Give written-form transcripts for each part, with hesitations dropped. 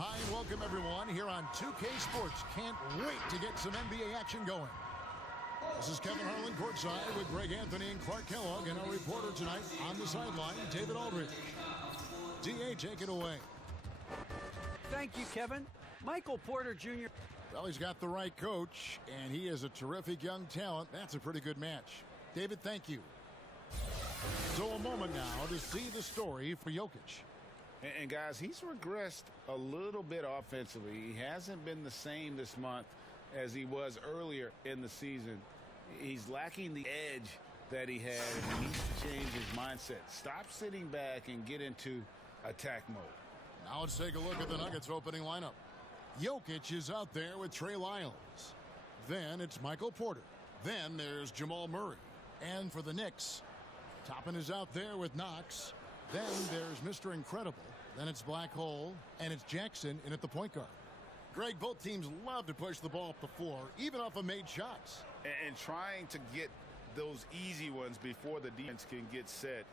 Hi, and welcome everyone here on 2K Sports. Can't wait to get some NBA action going. This is Kevin Harlan courtside with Greg Anthony and Clark Kellogg, and our reporter tonight on the sideline, David Aldridge. DA, take it away. Thank you, Kevin. Michael Porter Jr. Well, he's got the right coach, and he is a terrific young talent. That's a pretty good match. David, thank you. So a moment now to see the story for Jokic. And guys, he's regressed a little bit offensively. He hasn't been the same this month as he was earlier in the season. He's lacking the edge that he had, and he needs to change his mindset. Stop sitting back and get into attack mode. Now let's take a look at the Nuggets opening lineup. Jokic is out there with Trey Lyles. Then it's Michael Porter. Then there's Jamal Murray. And for the Knicks, Toppin is out there with Knox. Then there's Mr. Incredible. Then it's Black Hole. And it's Jackson in at the point guard. Greg, both teams love to push the ball up the floor, even off of made shots. And trying to get those easy ones before the defense can get set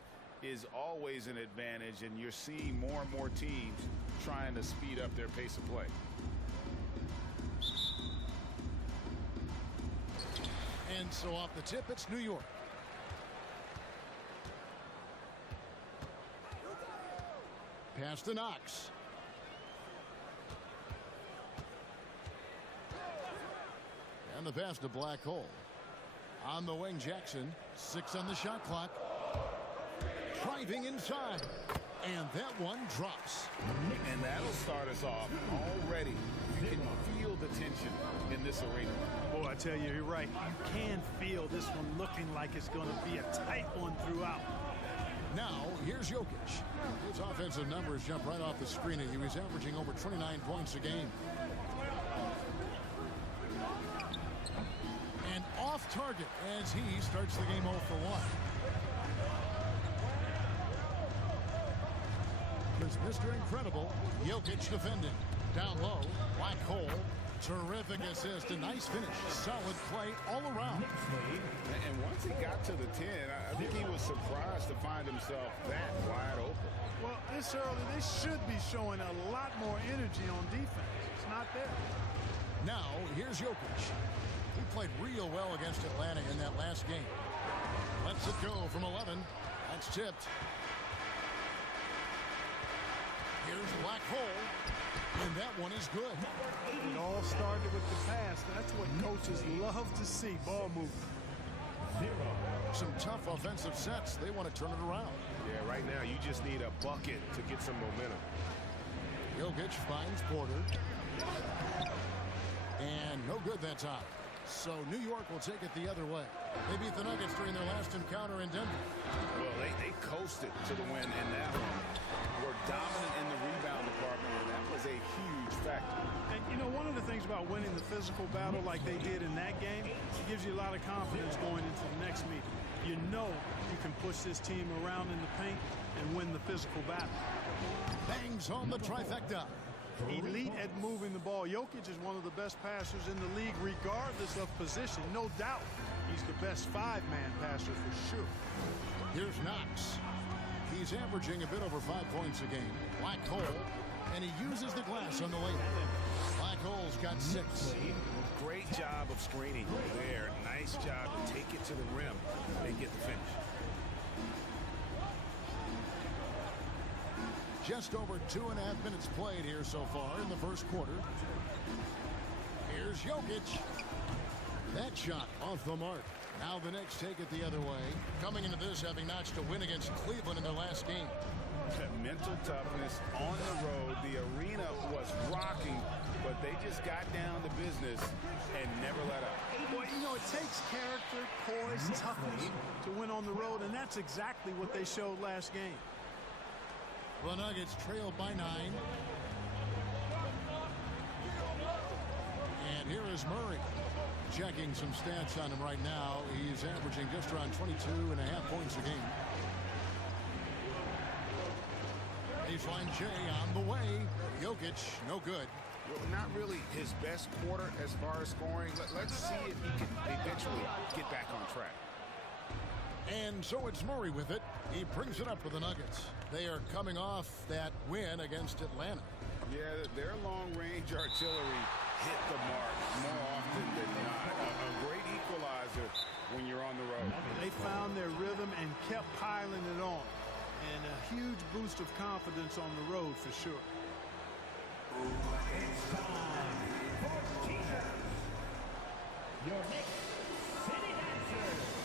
is always an advantage, and you're seeing more and more teams trying to speed up their pace of play. And so off the tip, it's New York. Pass to Knox. And the pass to Black Hole. On the wing, Jackson. 6 on the shot clock. Driving inside. And that one drops. And that'll start us off already. You can feel the tension in this arena. Boy, I tell you, you're right. You can feel this one looking like it's going to be a tight one throughout. Now, here's Jokic. His offensive numbers jump right off the screen at you. He's averaging over 29 points a game. And off target as he starts the game 0 for 1. There's Mr. Incredible, Jokic defending. Down low, Black Hole. Terrific assist, a nice finish. Solid play all around. And once he got to the 10, I think he was surprised to find himself that wide open. Well, this early, they should be showing a lot more energy on defense. It's not there. Now, here's Jokic. He played real well against Atlanta in that last game. Lets it go from 11. That's tipped. Here's Black Hole. And that one is good. It all started with the pass. That's what coaches love to see, ball movement. Some tough offensive sets. They want to turn it around. Yeah, right now you just need a bucket to get some momentum. Jokic finds Porter. And no good that time. So New York will take it the other way. They beat the Nuggets during their last encounter in Denver. Well, they coasted to the win in that one. Were dominant in the rebound department, and that was a huge factor. And, you know, one of the things about winning the physical battle like they did in that game, it gives you a lot of confidence going into the next meeting. You know you can push this team around in the paint and win the physical battle. Bangs home the trifecta. Elite at moving the ball. Jokic is one of the best passers in the league regardless of position. No doubt he's the best 5-man passer for sure. Here's Knox. He's averaging a bit over 5 points a game. Black Hole, and he uses the glass on the layup. Black Hole's got 6. Great job of screening there. Nice job to take it to the rim and get the finish. Just over 2.5 minutes played here so far in the first quarter. Here's Jokic. That shot off the mark. Now the Knicks take it the other way. Coming into this, having notched a win against Cleveland in their last game. Mental toughness on the road. The arena was rocking, but they just got down to business and never let up. Boy, you know, it takes character, poise, toughness to win on the road, and that's exactly what they showed last game. The Nuggets trail by 9. And here is Murray. Checking some stats on him right now. He's averaging just around 22.5 points a game. Baseline J on the way. Jokic, no good. Well, not really his best quarter as far as scoring. Let's see if he can eventually get back on track. And so it's Murray with it. He brings it up for the Nuggets. They are coming off that win against Atlanta. Yeah, their long-range artillery hit the mark more often than not. A great equalizer when you're on the road. They found their rhythm and kept piling it on. And a huge boost of confidence on the road for sure. It's time for teasers. Your next city dancer.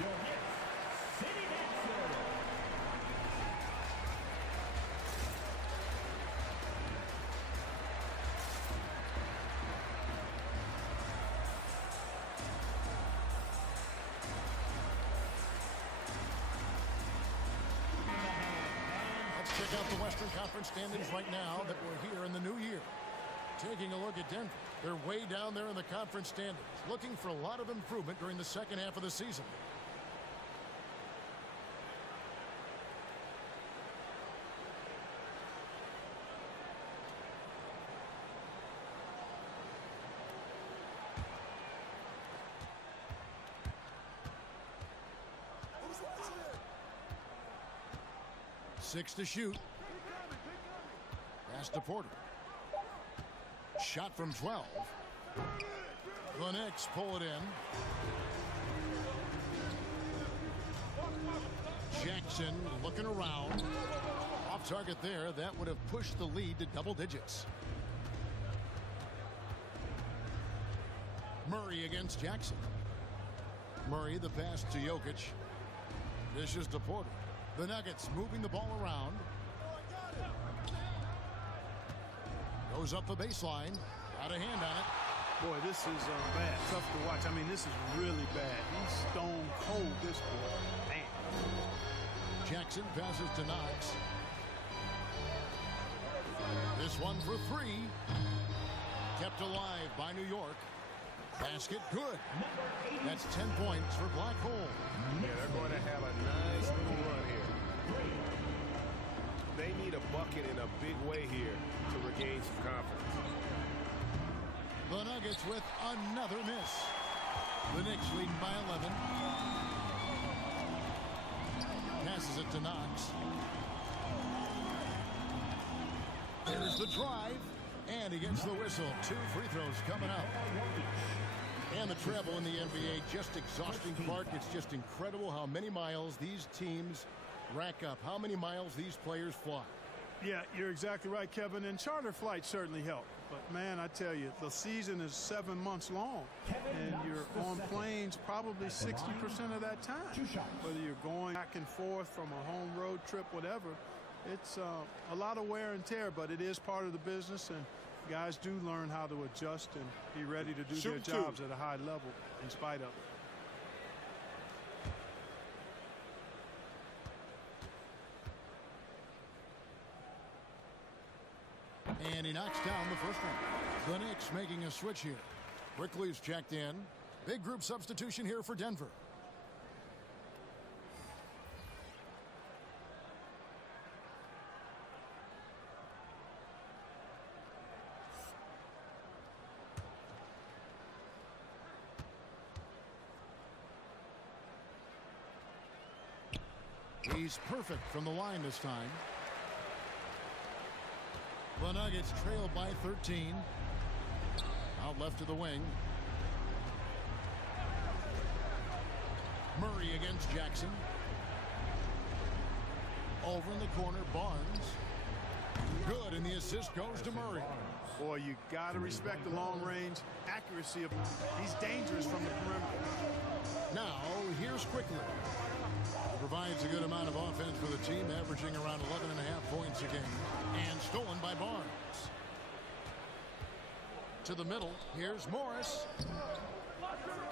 Your next city dancer. Let's check out the Western Conference standings right now that we're here in the new year. Taking a look at Denver. They're way down there in the conference standings, looking for a lot of improvement during the second half of the season. Six to shoot. Pass to Porter. Shot from 12. The Knicks pull it in. Jackson looking around. Off target there. That would have pushed the lead to double digits. Murray against Jackson. Murray the pass to Jokic. Dishes to Porter. The Nuggets moving the ball around. Goes up the baseline. Got a hand on it. Boy, this is bad. Tough to watch. I mean, this is really bad. He's stone cold, this boy. Man. Jackson passes to Knox. This one for three. Kept alive by New York. Basket good. That's 10 points for Black Hole. Yeah, they're going to have a nice little run here. They need a bucket in a big way here to regain some confidence. The Nuggets with another miss. The Knicks leading by 11. Passes it to Knox. There's the drive. And he gets the whistle. 2 free throws coming up. And the treble in the NBA, just exhausting, Clark. It's just incredible how many miles these teams rack up, how many miles these players fly. Yeah, you're exactly right, Kevin. And charter flights certainly help. But, man, I tell you, the season is 7 months long. And you're on planes probably 60% of that time. Whether you're going back and forth from a home road trip, whatever. It's a lot of wear and tear, but it is part of the business. And guys do learn how to adjust and be ready to do their jobs at a high level in spite of it. And he knocks down the first one. The Knicks making a switch here. Quickly's checked in. Big group substitution here for Denver. He's perfect from the line this time. The Nuggets trail by 13. Out left to the wing. Murray against Jackson. Over in the corner, Barnes. Good, and the assist goes to Murray. Boy, you got to respect the long-range accuracy of him. He's dangerous from the perimeter. Now, here's Quickly. He provides a good amount of offense for the team, averaging around 11.5 points a game. And stolen by Barnes. To the middle, here's Morris.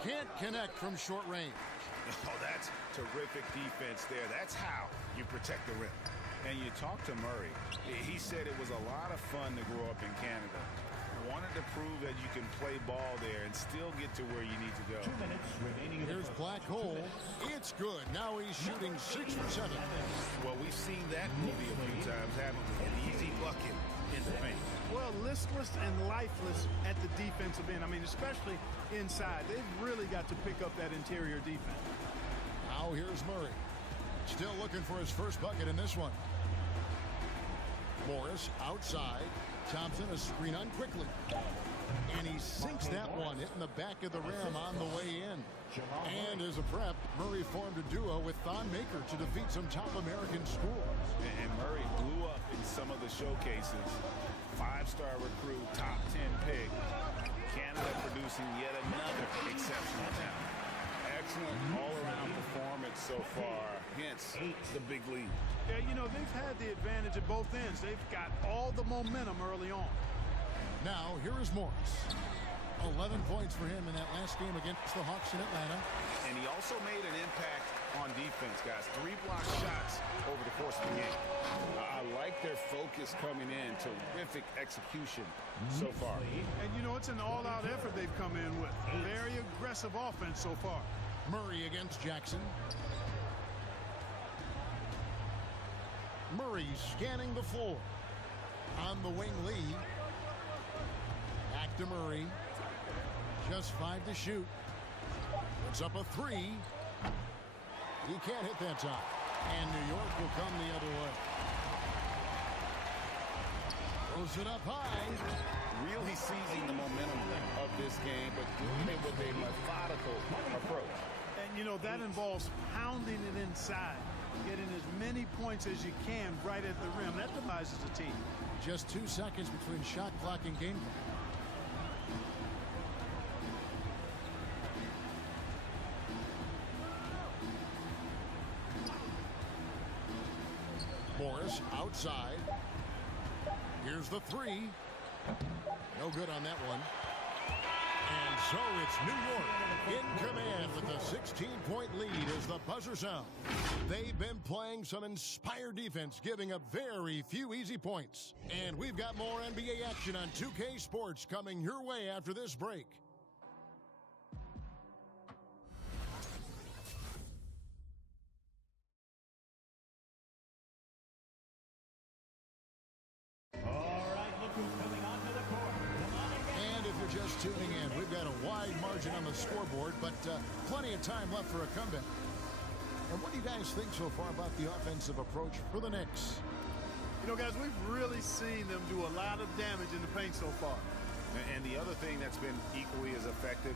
Can't connect from short range. Oh, that's terrific defense there. That's how you protect the rim. And you talk to Murray. He said it was a lot of fun to grow up in Canada. Wanted to prove that you can play ball there and still get to where you need to go. 2 minutes remaining in the Here's first. Black Hole. It's good. Now he's shooting 6 for 7. Well, we've seen that movie a few times, haven't we? An easy bucket in the paint. Well, listless and lifeless at the defensive end. I mean, especially inside. They've really got to pick up that interior defense. Now here's Murray. Still looking for his first bucket in this one. Morris outside. Thompson a screen on Quickly. And he sinks that one, hitting the back of the rim on the way in. And as a prep, Murray formed a duo with Thon Maker to defeat some top American schools. And Murray blew up in some of the showcases. 5-star recruit, top 10 pick. Canada producing yet another exceptional talent. Excellent all-around performance so far. Hence the big lead. Yeah, you know, they've had the advantage at both ends. They've got all the momentum early on. Now, here is Morris. 11 points for him in that last game against the Hawks in Atlanta. And he also made an impact on defense, guys. 3 block shots over the course of the game. I like their focus coming in. Terrific execution so far. And, you know, it's an all-out effort they've come in with. Very aggressive offense so far. Murray against Jackson. Murray scanning the floor. On the wing, Lee. Back to Murray. Just 5 to shoot. Puts up a 3. He can't hit that top. And New York will come the other way. Throws it up high. Really seizing the momentum of this game, but doing it with a methodical approach. And, you know, that involves pounding it inside. Getting as many points as you can right at the rim. That devises a team. Just 2 seconds between shot clock and game clock. Morris outside. Here's the 3. No good on that one. And so it's New York in command with a 16-point lead as the buzzer sounds. They've been playing some inspired defense, giving up very few easy points. And we've got more NBA action on 2K Sports coming your way after this break. Just tuning in, we've got a wide margin on the scoreboard, but plenty of time left for a comeback. And what do you guys think so far about the offensive approach for the Knicks? You know, guys, we've really seen them do a lot of damage in the paint so far. And the other thing that's been equally as effective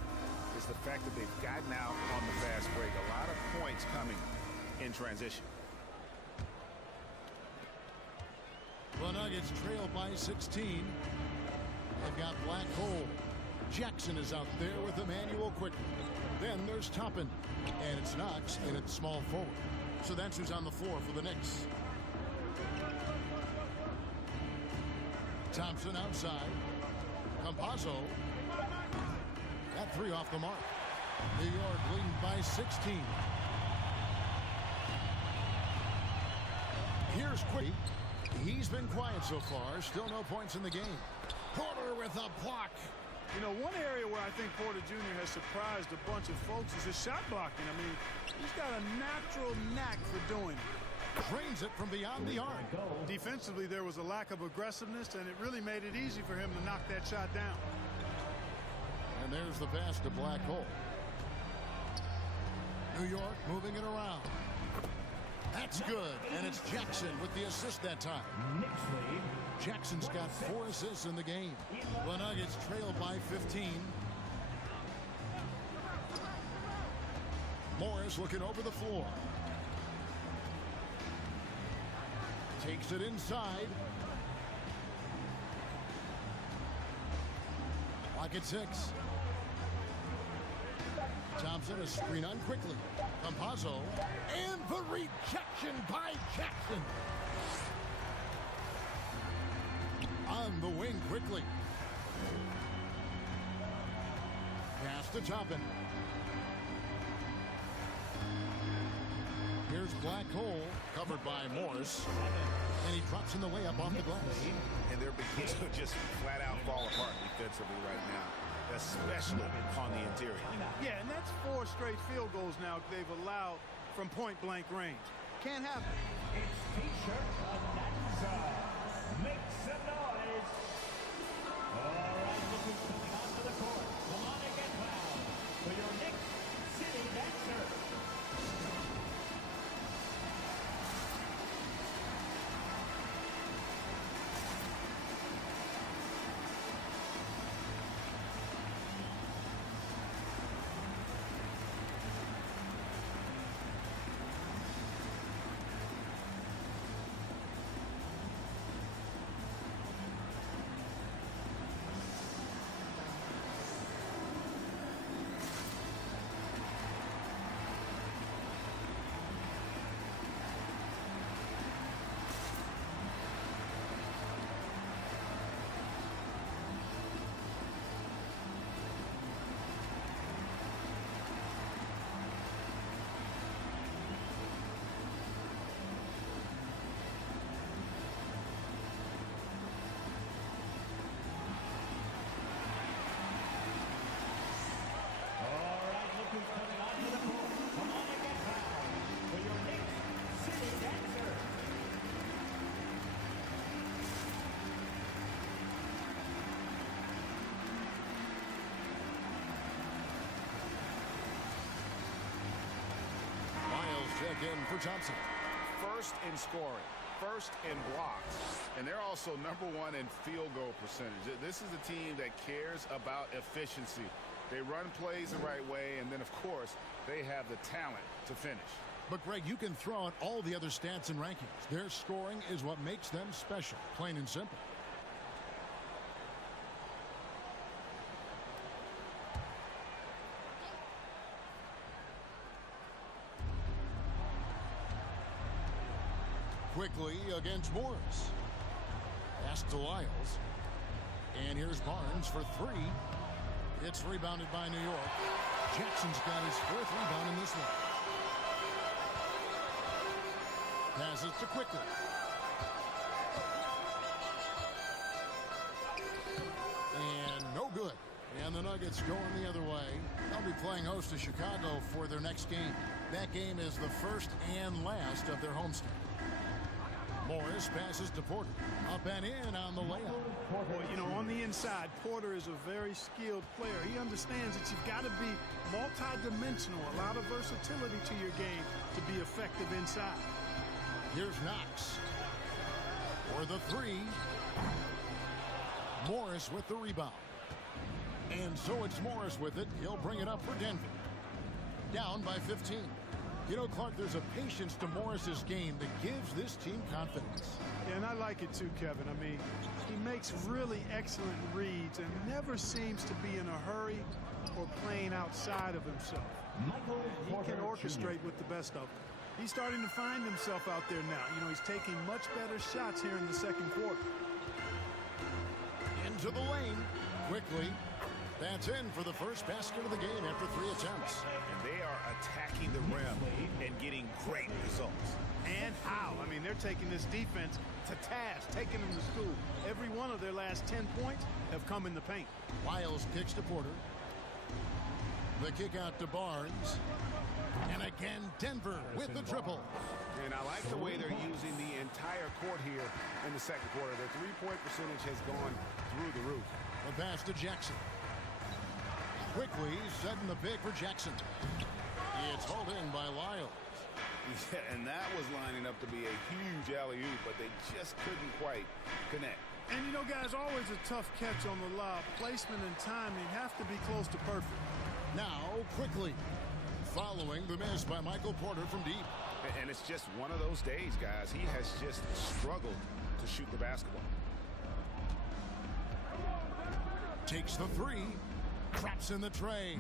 is the fact that they've gotten out on the fast break. A lot of points coming in transition. The Nuggets trail by 16. They've got Black Hole. Jackson is out there with Emmanuel Quickly. Then there's Toppin. And it's Knox, and it's small forward. So that's who's on the floor for the Knicks. Thompson outside. Campazzo. That 3 off the mark. New York leading by 16. Here's Quickly. He's been quiet so far. Still no points in the game. Porter with a block. You know, one area where I think Porter Jr. has surprised a bunch of folks is his shot blocking. I mean, he's got a natural knack for doing it. Drains it from beyond the arc. Defensively, there was a lack of aggressiveness, and it really made it easy for him to knock that shot down. And there's the pass to Black Hole. New York moving it around. That's good, and it's Jackson with the assist that time. Jackson's got 4 assists in the game. The Nuggets trail by 15. Morris looking over the floor. Takes it inside. Clock at 6. Thompson, a screen on quickly. Campazzo, and the rejection by Jackson. On the wing quickly. Pass to Toppin. Here's Black Hole, covered by Morris. And he drops in the way up off the glass. And they're beginning to just flat out fall apart defensively right now, especially on the interior. Yeah, and that's 4 straight field goals now they've allowed from point-blank range. Can't happen. It's T-shirt Bonanza. Make some noise. All right, look who's coming onto the court. Come on and get fouled for your Knicks City Dancer. Check in for Thompson. First in scoring, first in blocks, and they're also #1 in field goal percentage. This is a team that cares about efficiency. They run plays the right way, and then, of course, they have the talent to finish. But, Greg, you can throw out all the other stats and rankings. Their scoring is what makes them special, plain and simple. Quickly against Morris. Pass to Lyles. And here's Barnes for 3. It's rebounded by New York. Jackson's got his 4th rebound in this one. Passes to Quickly. And no good. And the Nuggets going the other way. They'll be playing host to Chicago for their next game. That game is the first and last of their homestand. Morris passes to Porter. Up and in on the layup. Well, you know, on the inside, Porter is a very skilled player. He understands that you've got to be multi-dimensional, a lot of versatility to your game to be effective inside. Here's Knox for the 3. Morris with the rebound. And so it's Morris with it. He'll bring it up for Denver. Down by 15. You know, Clark, there's a patience to Morris's game that gives this team confidence. Yeah, and I like it too, Kevin. I mean, he makes really excellent reads and never seems to be in a hurry or playing outside of himself. He can orchestrate with the best of them. He's starting to find himself out there now. You know, he's taking much better shots here in the second quarter. Into the lane. Quickly. That's in for the first basket of the game after 3 attempts. And they are attacking the rim and getting great results. And how? I mean, they're taking this defense to task, taking them to school. Every one of their last 10 points have come in the paint. Lyles kicks to Porter. The kick out to Barnes. And again, Denver with the triple. And I like the way they're using the entire court here in the second quarter. Their three-point percentage has gone through the roof. The pass to Jackson. Quickly setting the pick for Jackson. It's hauled in by Lyles. Yeah, and that was lining up to be a huge alley-oop, but they just couldn't quite connect. And, you know, guys, always a tough catch on the lob. Placement and timing have to be close to perfect. Now, Quickly. Following the miss by Michael Porter from deep. And it's just one of those days, guys. He has just struggled to shoot the basketball. Takes the three. Traps in the tray.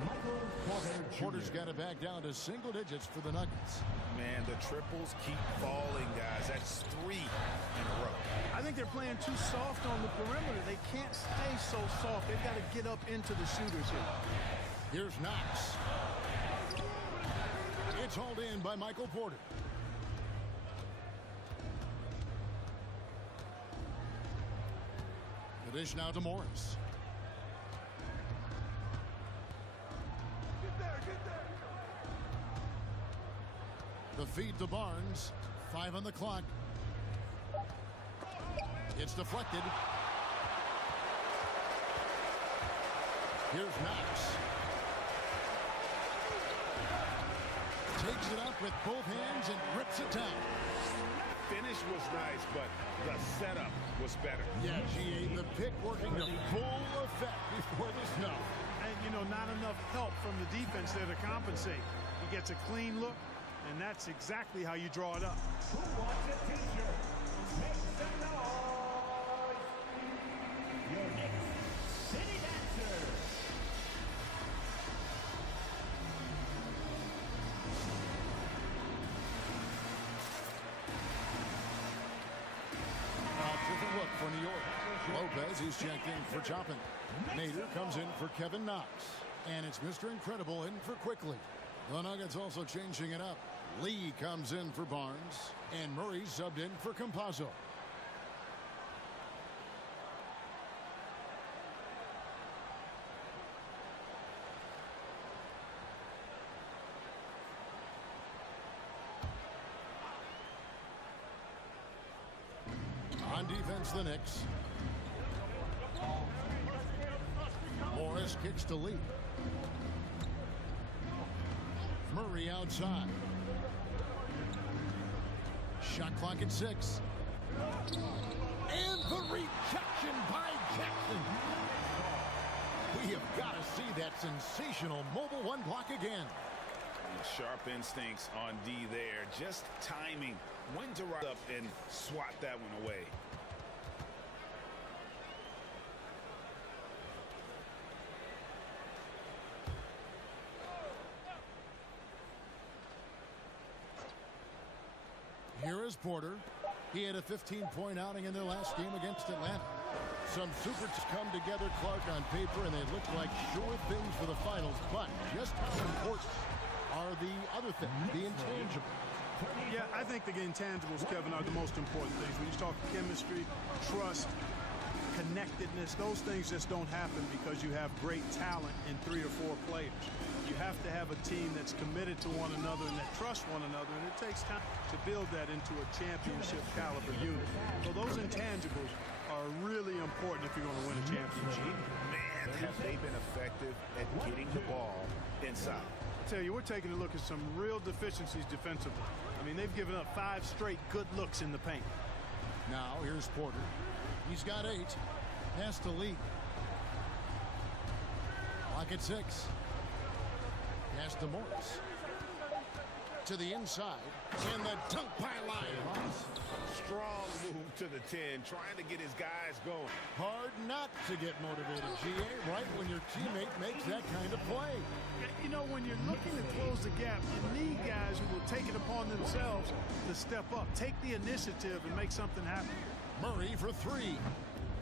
Porter's got it back down to single digits for the Nuggets. Man, the triples keep falling, guys. That's 3 in a row. I think they're playing too soft on the perimeter. They can't stay so soft. They've got to get up into the shooters here. Here's Knox. It's hauled in by Michael Porter. The dish now to Morris. The feed to Barnes. 5 on the clock. It's deflected. Here's Knox. Takes it up with both hands and rips it down. Finish was nice, but the setup was better. Yeah, GA, the pick working to full effect before the snow. And, you know, not enough help from the defense there to compensate. He gets a clean look, and that's exactly how you draw it up. Who wants a t-shirt? Make some noise. Your Knicks City Dancers. Different look for New York. Lopez, he's checked in for Choppin. Nader comes in for Kevin Knox. And it's Mr. Incredible in for Quickly. The Nuggets also changing it up. Lee comes in for Barnes. And Murray subbed in for Campazzo. On defense, the Knicks. Morris kicks to Lee. Murray outside. Shot clock at 6. And the rejection by Jackson. We have got to see that sensational mobile one block again. Sharp instincts on D there. Just timing when to rise up and swat that one away. Here is Porter. He had a 15-point outing in their last game against Atlanta. Some supers come together, Clark, on paper, and they look like sure things for the finals. But just how important are the other things, the intangibles? Yeah, I think the intangibles, Kevin, are the most important things. When you talk chemistry, trust, connectedness, those things just don't happen because you have great talent in 3 or 4 players. You have to have a team that's committed to one another and that trusts one another, and it takes time to build that into a championship caliber unit. So those intangibles are really important if you're going to win a championship. Man, have they been effective at getting the ball inside. I tell you, we're taking a look at some real deficiencies defensively. I mean, they've given up 5 straight good looks in the paint. Now, here's Porter. He's got 8. Pass to Lee. Clock at 6. Pass to Morris. To the inside. And the dunk by line. Strong move to the 10, trying to get his guys going. Hard not to get motivated, GA, right when your teammate makes that kind of play. You know, when you're looking to close the gap, you need guys who will take it upon themselves to step up, take the initiative, and make something happen. Murray for 3.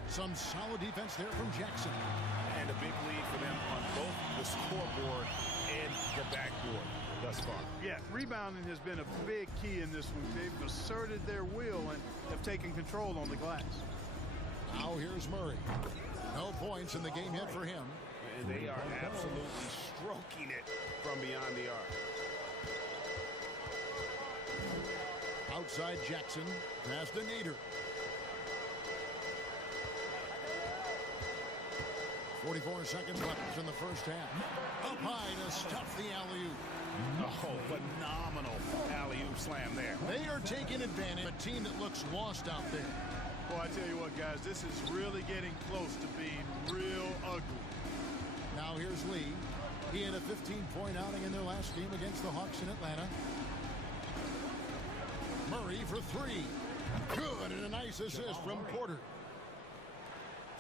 Some solid defense there from Jackson. And a big lead for them on both the scoreboard and the backboard thus far. Yeah, rebounding has been a big key in this one. They've asserted their will and have taken control on the glass. Now here's Murray. No points in the game yet for him. And they are absolutely stroking it from beyond the arc. Outside Jackson. Pass to Nader. 44 seconds left in the first half. Up high to stuff the alley-oop. Oh, phenomenal alley-oop slam there. They are taking advantage of a team that looks lost out there. Boy, I tell you what, guys, this is really getting close to being real ugly. Now here's Lee. He had a 15-point outing in their last game against the Hawks in Atlanta. Murray for 3. Good, and a nice assist from Porter.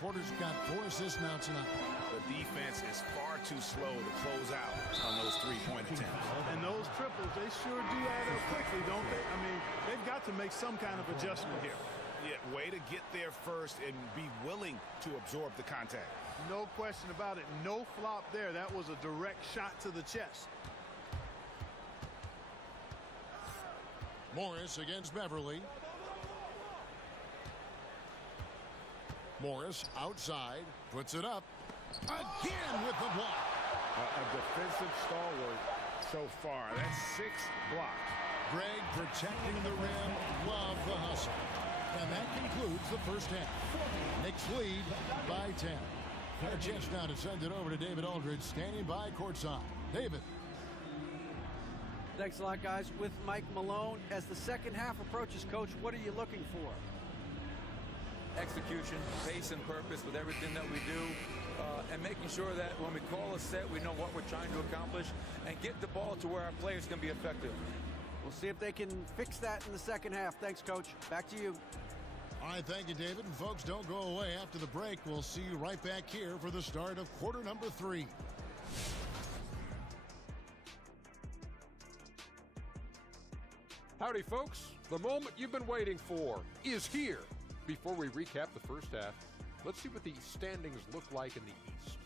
Porter's got 4 assists now tonight. The defense is far too slow to close out on those three-point attempts. And those triples, they sure do add up quickly, don't they? I mean, they've got to make some kind of adjustment here. Yeah, way to get there first and be willing to absorb the contact. No question about it. No flop there. That was a direct shot to the chest. Morris against Beverly. Morris outside, puts it up. Again with the block. A defensive stalwart so far. That's 6 blocks. Greg protecting the rim. Love the hustle. And that concludes the first half. Knicks lead by 10. A chance now to send it over to David Aldridge, standing by courtside. David. Thanks a lot, guys. With Mike Malone, as the second half approaches, Coach, what are you looking for? Execution, pace, and purpose with everything that we do, and making sure that when we call a set, we know what we're trying to accomplish, and get the ball to where our players can be effective. We'll see if they can fix that in the second half. Thanks, Coach. Back to you. All right, thank you, David. And folks, don't go away. After the break, we'll see you right back here for the start of quarter number 3. Howdy, folks. The moment you've been waiting for is here. Before we recap the first half, let's see what the standings look like in the East.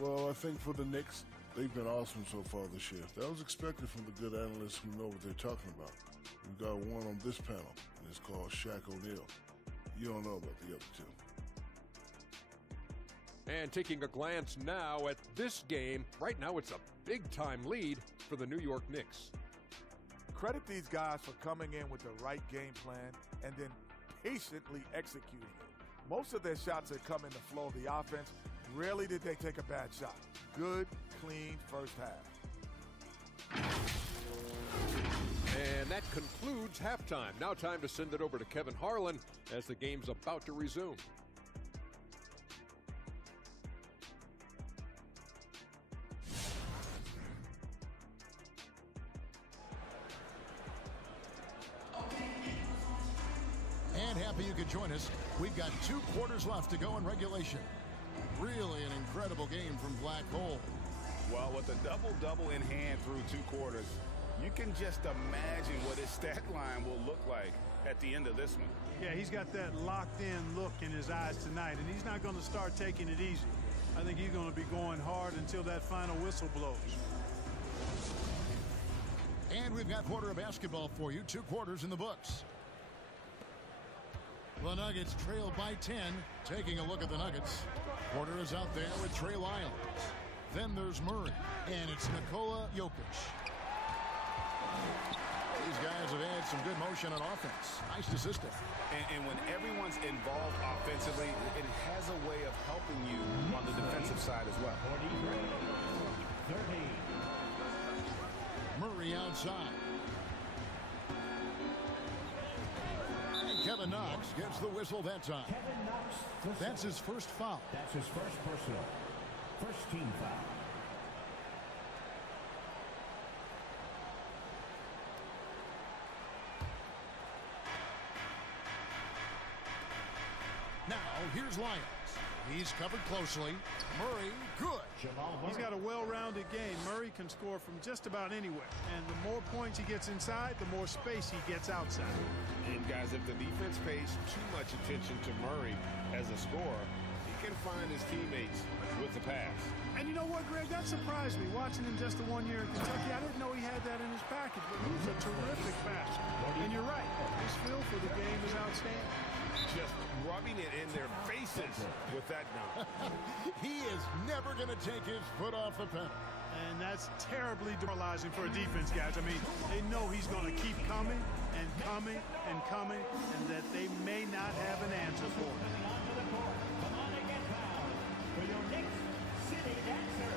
Well, I think for the Knicks, they've been awesome so far this year. That was expected from the good analysts who know what they're talking about. We've got one on this panel, and it's called Shaq O'Neal. You don't know about the other two. And taking a glance now at this game, right now it's a big-time lead for the New York Knicks. Credit these guys for coming in with the right game plan and then patiently executing it. Most of their shots have come in the flow of the offense. Rarely did they take a bad shot. Good, clean first half. And that concludes halftime. Now time to send it over to Kevin Harlan as the game's about to resume. And happy you could join us. We've got 2 quarters left to go in regulation. Really an incredible game from Black Hole. Well, with a double-double in hand through 2 quarters, you can just imagine what his stat line will look like at the end of this one. Yeah, he's got that locked-in look in his eyes tonight, and he's not going to start taking it easy. I think he's going to be going hard until that final whistle blows. And we've got quarter of basketball for you. 2 quarters in the books. The Nuggets trail by 10. Taking a look at the Nuggets. Porter is out there with Trey Lyles. Then there's Murray. And it's Nikola Jokic. These guys have had some good motion on offense. Nice to system. And when everyone's involved offensively, it has a way of helping you on the defensive side as well. 30. Murray outside. And Kevin Knox gets the whistle that time. Kevin Knox. That's his first foul. That's his first personal. First team foul. Now, here's Lyons. He's covered closely. Murray, good. He's got a well-rounded game. Murray can score from just about anywhere. And the more points he gets inside, the more space he gets outside. And guys, if the defense pays too much attention to Murray as a scorer, he can find his teammates with the pass. And you know what, Greg? That surprised me. Watching him just the 1 year in Kentucky, I didn't know he had that in his package, but he's a terrific passer. And you're right. His feel for the game is outstanding. Just rubbing it in their faces with that dunk. He is never going to take his foot off the pedal. And that's terribly demoralizing for a defense, guys. I mean, they know he's going to keep coming and coming and coming, and that they may not have an answer for it. Onto the court. Come on and get fouled for your Knicks City Dancer.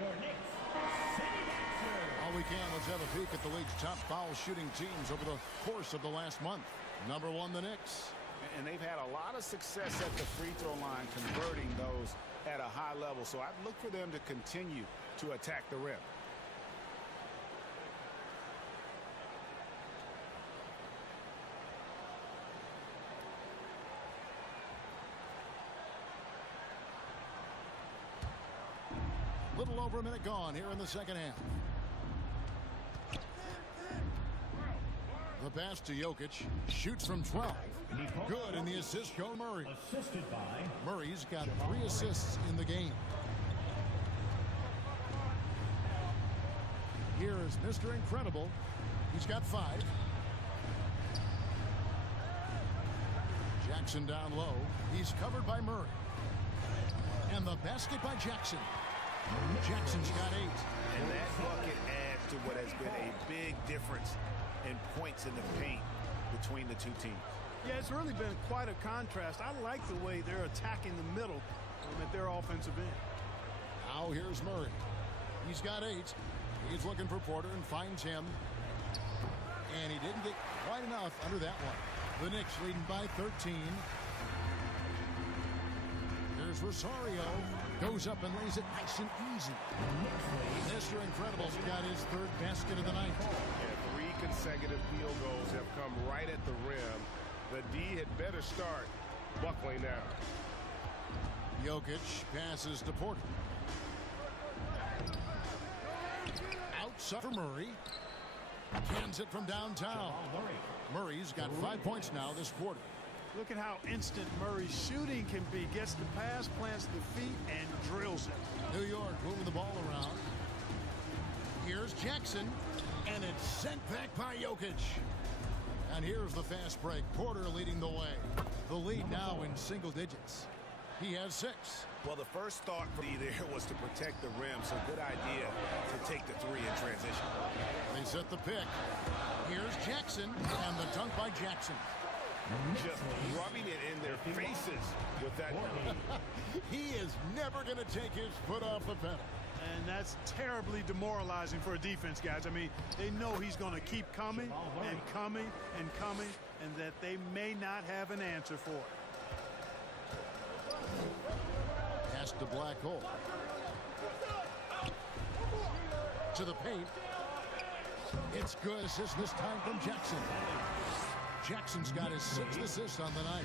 your Knicks City Dancer. All we can, let's have a peek at the league's top foul shooting teams over the course of the last month. Number 1, the Knicks. And they've had a lot of success at the free throw line converting those at a high level. So I'd look for them to continue to attack the rim. Little over a minute gone here in the second half. The pass to Jokic. Shoots from 12. Good, and the assist go Murray. Assisted by Murray's got 3 assists in the game. Here is Mr. Incredible. He's got 5. Jackson down low. He's covered by Murray. And the basket by Jackson. Jackson's got 8. And that bucket adds to what has been a big difference in points in the paint between the two teams. Yeah, it's really been quite a contrast. I like the way they're attacking the middle at their offensive end. Now here's Murray. He's got 8. He's looking for Porter and finds him. And he didn't get quite enough under that one. The Knicks leading by 13. Here's Rosario. Goes up and lays it nice and easy. Mr. Incredible's got his 3rd basket of the night. Yeah, 3 consecutive field goals have come right at the rim. The D had better start buckling now. Jokic passes to Porter. Outside for Murray. Cans it from downtown. Murray's got 5 points now this quarter. Look at how instant Murray's shooting can be. Gets the pass, plants the feet, and drills it. New York moving the ball around. Here's Jackson, and it's sent back by Jokic. And here's the fast break. Porter leading the way. The lead now in single digits. He has 6. Well, the first thought for me there was to protect the rim, so good idea to take the 3 in transition. They set the pick. Here's Jackson, and the dunk by Jackson. Just rubbing it in their faces with that. He is never going to take his foot off the pedal. And that's terribly demoralizing for a defense, guys. I mean, they know he's going to keep coming and coming and coming, and that they may not have an answer for it. Pass to Black Hole. To the paint. It's good assist this time from Jackson. Jackson's got his 6th assist on the night.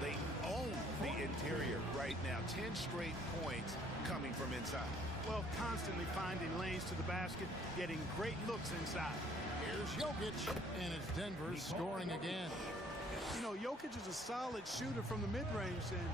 They own the interior right now. 10 straight points coming from inside. Well, constantly finding lanes to the basket, getting great looks inside. Here's Jokic, and it's Denver scoring again. You know, Jokic is a solid shooter from the mid-range, and